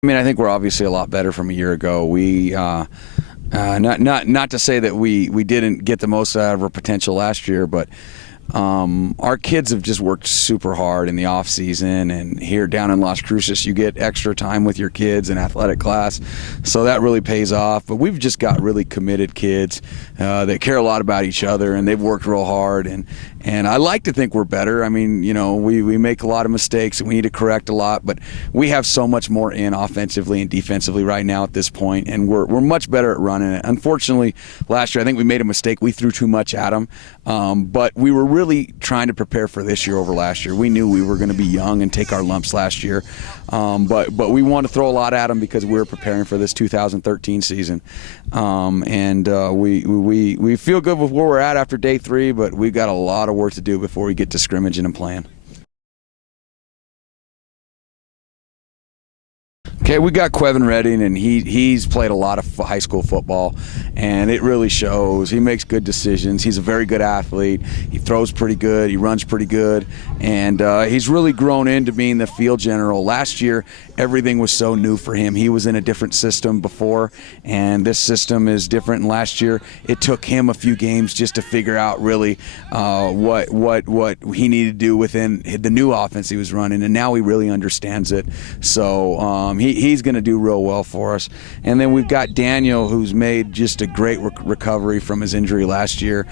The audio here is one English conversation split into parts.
I mean, I think we're obviously a lot better from a year ago. We not to say that we didn't get the most out of our potential last year, but our kids have just worked super hard in the off season, and here down in Las Cruces you get extra time with your kids in athletic class, so that really pays off. But we've just got really committed kids that care a lot about each other, and they've worked real hard, and I like to think we're better. I mean, you know, we make a lot of mistakes and we need to correct a lot, but we have so much more in offensively and defensively right now at this point, and we're much better at running it. Unfortunately, last year I think we made a mistake. We threw too much at them, but we were really trying to prepare for this year over last year. We knew we were going to be young and take our lumps last year, but we want to throw a lot at them because we were preparing for this 2013 season, and we feel good with where we're at after day 3, but we've got a lot of work to do before we get to scrimmaging and playing. Okay, we got Queving Redding, and he's played a lot of high school football, and it really shows. He makes good decisions. He's a very good athlete. He throws pretty good. He runs pretty good, and he's really grown into being the field general. Last year, everything was so new for him. He was in a different system before, and this system is different. And last year, it took him a few games just to figure out really what he needed to do within the new offense he was running, and now he really understands it. So he's going to do real well for us. And then we've got Daniel, who's made just a great recovery from his injury last year.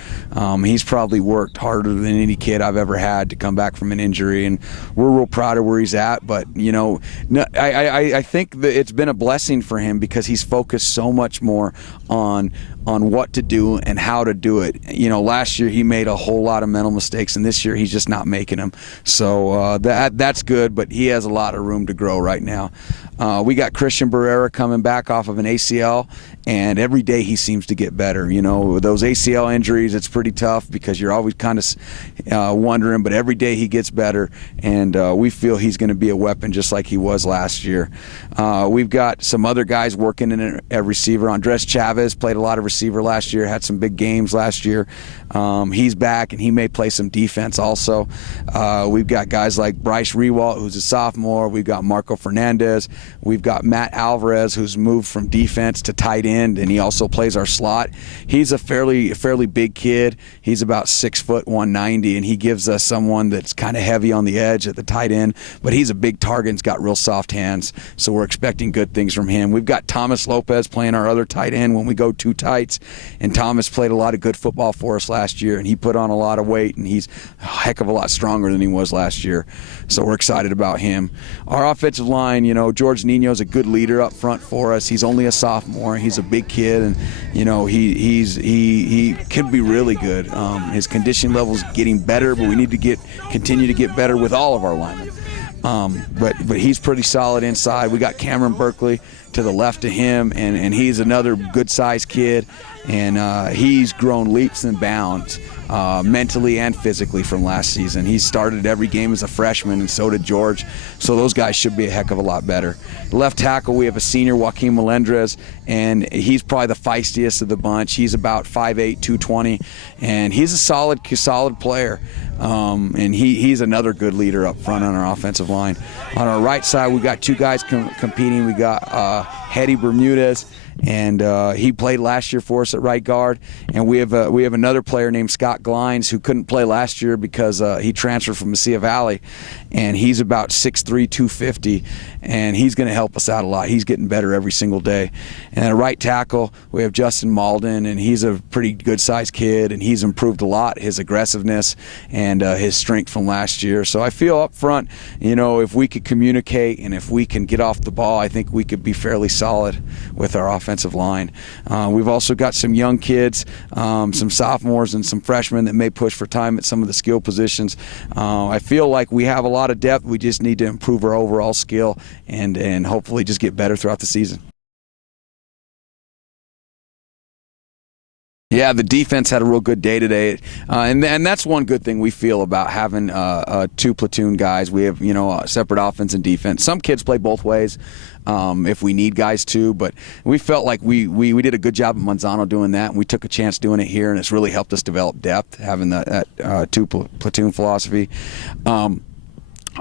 He's probably worked harder than any kid I've ever had to come back from an injury, and we're real proud of where he's at. But, you know, I think that it's been a blessing for him because he's focused so much more on what to do and how to do it. You know, last year he made a whole lot of mental mistakes, and this year he's just not making them. So that's good, but he has a lot of room to grow right now. We got Christian Barrera coming back off of an ACL, and every day he seems to get better. You know, with those ACL injuries, it's pretty tough because you're always kind of wondering, but every day he gets better, and we feel he's going to be a weapon just like he was last year. We've got some other guys working in a receiver. Andres Chavez played a lot of receiver last year, had some big games last year. He's back, and he may play some defense also. We've got guys like Bryce Rewalt, who's a sophomore. We've got Marco Fernandez. We've got Matt Alvarez, who's moved from defense to tight end, and he also plays our slot. He's a fairly big kid. He's about 6 foot 190, and he gives us someone that's kind of heavy on the edge at the tight end, but he's a big target and's got real soft hands, so we're expecting good things from him. We've got Thomas Lopez playing our other tight end when we go 2 tights, and Thomas played a lot of good football for us last year, and he put on a lot of weight, and he's a heck of a lot stronger than he was last year, so we're excited about him. Our offensive line, you know, George Nino's a good leader up front for us. He's only a sophomore. He's a big kid, and you know he could be really good. His condition level's getting better, but we need to continue to get better with all of our linemen. But he's pretty solid inside. We got Cameron Burkley to the left of him, and he's another good-sized kid, and he's grown leaps and bounds mentally and physically from last season. He started every game as a freshman, and so did George, so those guys should be a heck of a lot better. Left tackle, we have a senior, Joaquin Melendrez, and he's probably the feistiest of the bunch. He's about 5'8", 220, and he's a solid player. And he's another good leader up front on our offensive line. On our right side, we got 2 guys competing. We got Hedy Bermudez, and he played last year for us at right guard. And we have another player named Scott Glines who couldn't play last year because he transferred from Mesilla Valley, and he's about 6'3", 250, and he's going to help us out a lot. He's getting better every single day. And at right tackle, we have Justin Malden, and he's a pretty good-sized kid, and he's improved a lot, his aggressiveness and his strength from last year. So I feel up front, you know, if we could communicate and if we can get off the ball, I think we could be fairly solid with our offensive line. We've also got some young kids, some sophomores and some freshmen that may push for time at some of the skill positions. I feel like we have a lot of depth. We just need to improve our overall skill and hopefully just get better throughout the season. Yeah, the defense had a real good day today, and that's one good thing we feel about having 2 platoon guys. We have, you know, a separate offense and defense. Some kids play both ways if we need guys to, but we felt like we did a good job at Manzano doing that, and we took a chance doing it here, and it's really helped us develop depth, having that 2 platoon philosophy.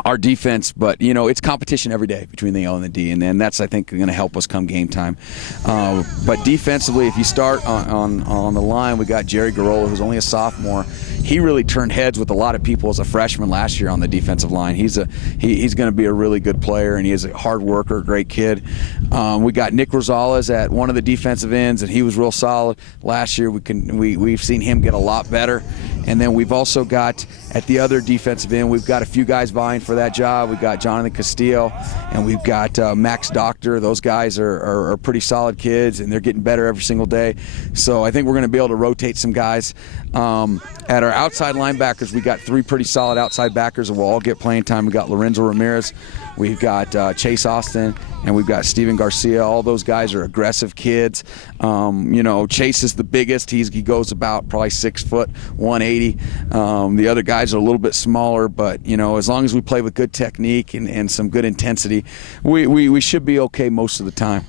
our defense, but it's competition every day between the O and the D, and then that's, I think, going to help us come game time. But defensively, if you start on the line, we got Jerry Gurrola, who's only a sophomore. He really turned heads with a lot of people as a freshman last year on the defensive line. He's going to be a really good player, and he is a hard worker, great kid. We got Nick Rosales at one of the defensive ends, and he was real solid last year. We've seen him get a lot better. And then we've also got, at the other defensive end, we've got a few guys vying for that job. We've got Jonathan Castillo, and we've got Max Doctor. Those guys are pretty solid kids, and they're getting better every single day. So I think we're going to be able to rotate some guys. At our outside linebackers, we got 3 pretty solid outside backers, and we'll all get playing time. We got Lorenzo Ramirez, we've got Chase Austin, and we've got Steven Garcia. All those guys are aggressive kids. Chase is the biggest. He goes about probably 6 foot, 180. The other guys are a little bit smaller, but as long as we play with good technique and some good intensity, we should be okay most of the time.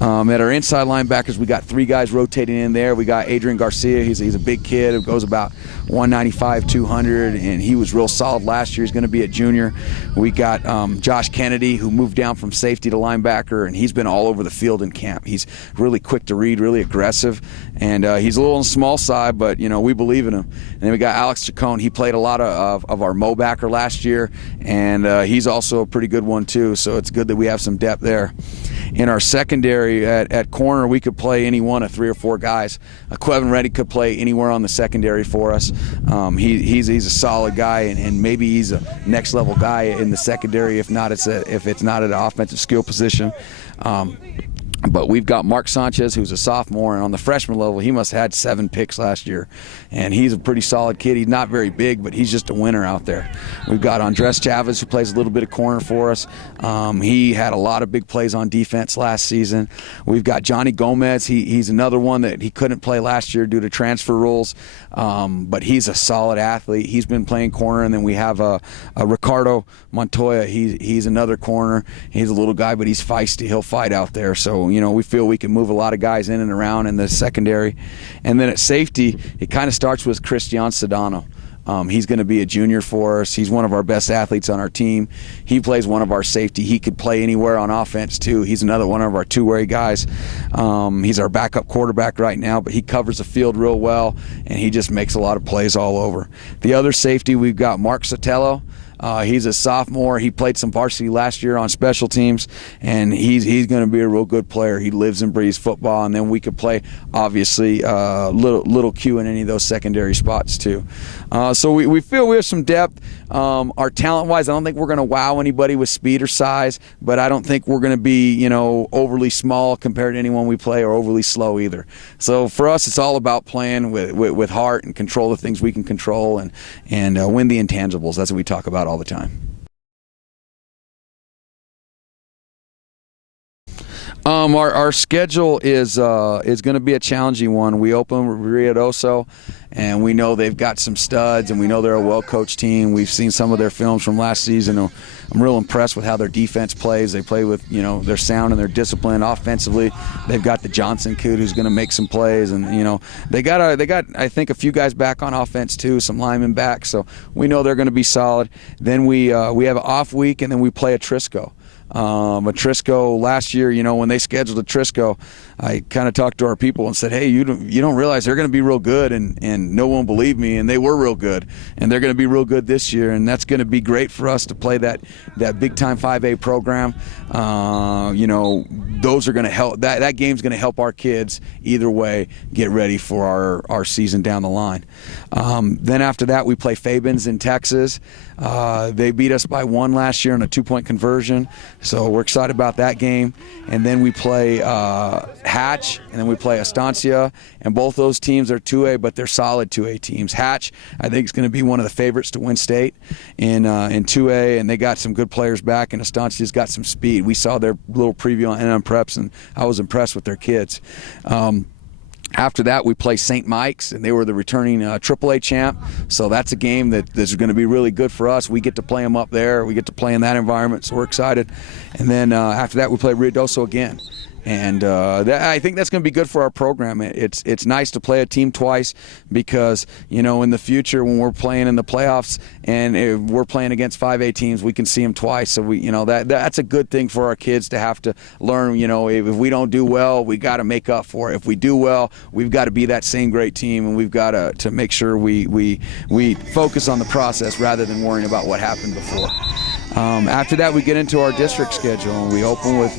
At our inside linebackers, we got 3 guys rotating in there. We got Adrian Garcia. He's a big kid who goes about 195, 200, and he was real solid last year. He's going to be a junior. We got Josh Kennedy, who moved down from safety to linebacker, and he's been all over the field in camp. He's really quick to read, really aggressive, and he's a little on the small side, but we believe in him. And then we got Alex Chacon. He played a lot of our Mo backer last year, and he's also a pretty good one too. So it's good that we have some depth there. In our secondary at corner, we could play any one of 3 or 4 guys. Queving Reddy could play anywhere on the secondary for us. He's a solid guy, and maybe he's a next level guy in the secondary. If it's not at an offensive skill position. But we've got Mark Sanchez, who's a sophomore, and on the freshman level, he must have had 7 picks last year. And he's a pretty solid kid. He's not very big, but he's just a winner out there. We've got Andres Chavez, who plays a little bit of corner for us. He had a lot of big plays on defense last season. We've got Johnny Gomez. He's another one that he couldn't play last year due to transfer rules, but he's a solid athlete. He's been playing corner. And then we have a Ricardo Montoya. He's another corner. He's a little guy, but he's feisty. He'll fight out there. So we feel we can move a lot of guys in and around in the secondary. And then at safety, it kind of starts with Christian Sedano. He's going to be a junior for us. He's one of our best athletes on our team. He plays one of our safety. He could play anywhere on offense, too. He's another one of our two-way guys. He's our backup quarterback right now, but he covers the field real well, and he just makes a lot of plays all over. The other safety, we've got Mark Sotelo. He's a sophomore. He played some varsity last year on special teams, and he's going to be a real good player. He lives and breathes football, and then we could play, obviously, little Q in any of those secondary spots too. So we feel we have some depth. Our talent-wise, I don't think we're going to wow anybody with speed or size, but I don't think we're going to be overly small compared to anyone we play, or overly slow either. So for us, it's all about playing with heart and control the things we can control, and win the intangibles. That's what we talk about all the time. Our schedule is going to be a challenging one. We open Ruidoso, and we know they've got some studs, and we know they're a well-coached team. We've seen some of their films from last season. I'm real impressed with how their defense plays. They play with their sound and their discipline. Offensively, they've got the Johnson kid who's going to make some plays, and they got I think a few guys back on offense too, some linemen back. So we know they're going to be solid. Then we have an off week, and then we play a Trisco. Trisco last year, when they scheduled a Trisco, I kind of talked to our people and said, hey, you don't realize they're going to be real good, and no one believed me, and they were real good, and they're going to be real good this year, and that's going to be great for us to play that big time 5A program. Those are going to help. That game's going to help our kids either way get ready for our season down the line. Then after that, we play Fabens in Texas. They beat us by 1 last year on a 2-point conversion, so we're excited about that game. And then we play Hatch, and then we play Estancia, and both those teams are 2A, but they're solid 2A teams. Hatch, I think, is going to be one of the favorites to win state in 2A, and they got some good players back, and Estancia's got some speed. We saw their little preview on NM Preps, and I was impressed with their kids. After that, we play St. Mike's, and they were the returning AAA champ. So that's a game that's going to be really good for us. We get to play them up there. We get to play in that environment, so we're excited. And then after that, we play Ruidoso again. And I think that's going to be good for our program. It's nice to play a team twice because, you know, in the future when we're playing in the playoffs and if we're playing against 5A teams, we can see them twice. So that's a good thing for our kids to have to learn. You know, if we don't do well, we got to make up for it. If we do well, we've got to be that same great team, and we've got to make sure we focus on the process rather than worrying about what happened before. After that, we get into our district schedule, and we open with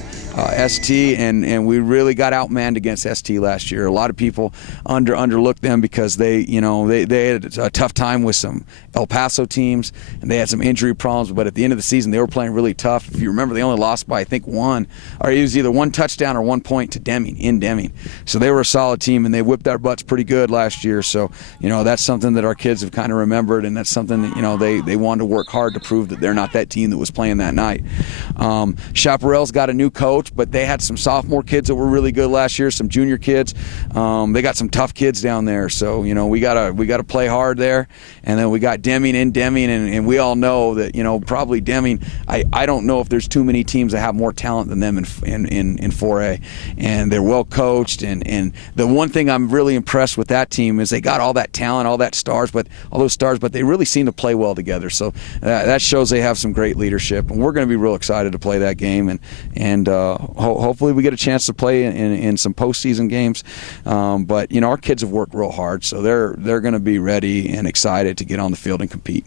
ST, and we really got outmanned against ST last year. A lot of people underlooked them because they had a tough time with some El Paso teams, and they had some injury problems. But at the end of the season, they were playing really tough. If you remember, they only lost by I think one, or it was either one touchdown or 1 point to Deming. So they were a solid team, and they whipped our butts pretty good last year. So that's something that our kids have kind of remembered, and that's something that they wanted to work hard to prove that they're not that team that was playing that night. Chaparral's got a new coach, but they had some sophomore kids that were really good last year, some junior kids. They got some tough kids down there, so we gotta play hard there. And then we got Deming, and we all know that probably Deming. I don't know if there's too many teams that have more talent than them in 4A, and they're well coached. And the one thing I'm really impressed with that team is they got all that talent, all those stars, but they really seem to play well together. So that shows they have some great leadership, and we're going to be real excited to play that game, and hopefully we get a chance to play in some postseason games. But our kids have worked real hard, so they're going to be ready and excited to get on the field and compete.